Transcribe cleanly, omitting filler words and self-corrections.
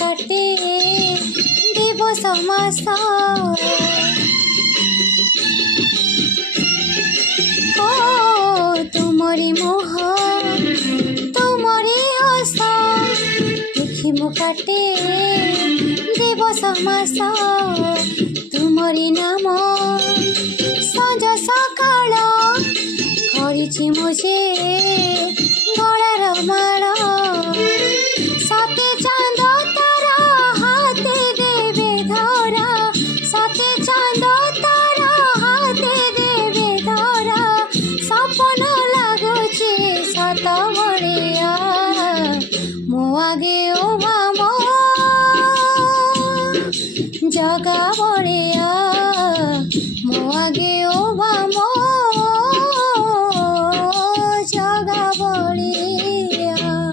কাটে দিবস মাস ও তুমরি মোহ তুমরি হস দেখি মো কাটে দিবস মাস তুমরি নাম সঞ্জ সকাଳ କରିଛି ମୁଁ ଯେ ଗଳାର ମାଳ ସତେ ଚାନ୍ଦ ତାରା ହାତେ ଦେବେ ଧରା ସତେ ଚାନ୍ଦ ତାରା ହାତେ ଦେବେ ଧରା ସପନ ଲାଗୁଛି ସତ ଭଳିଆ ମୋ ଆଗେ ଓ ମାମ ଜଗା ଭଳିଆ ମୋ ଆଗେ ଓ ମାମ ଜଗା ଭଳିଆ।